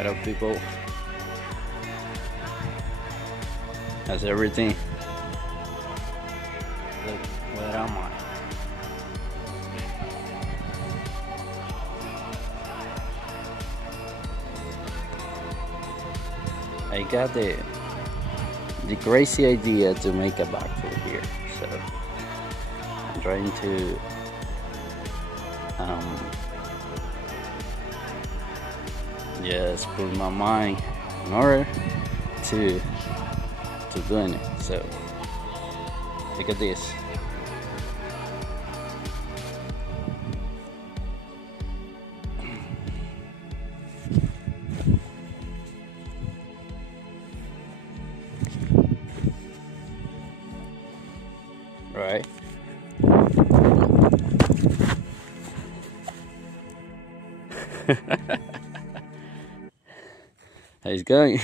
What up, people? How's everything? Look, where am I? I got the crazy idea to make a backflip here, so I'm trying to just put my mind in order to doing it. So look at this. Right. How it's going?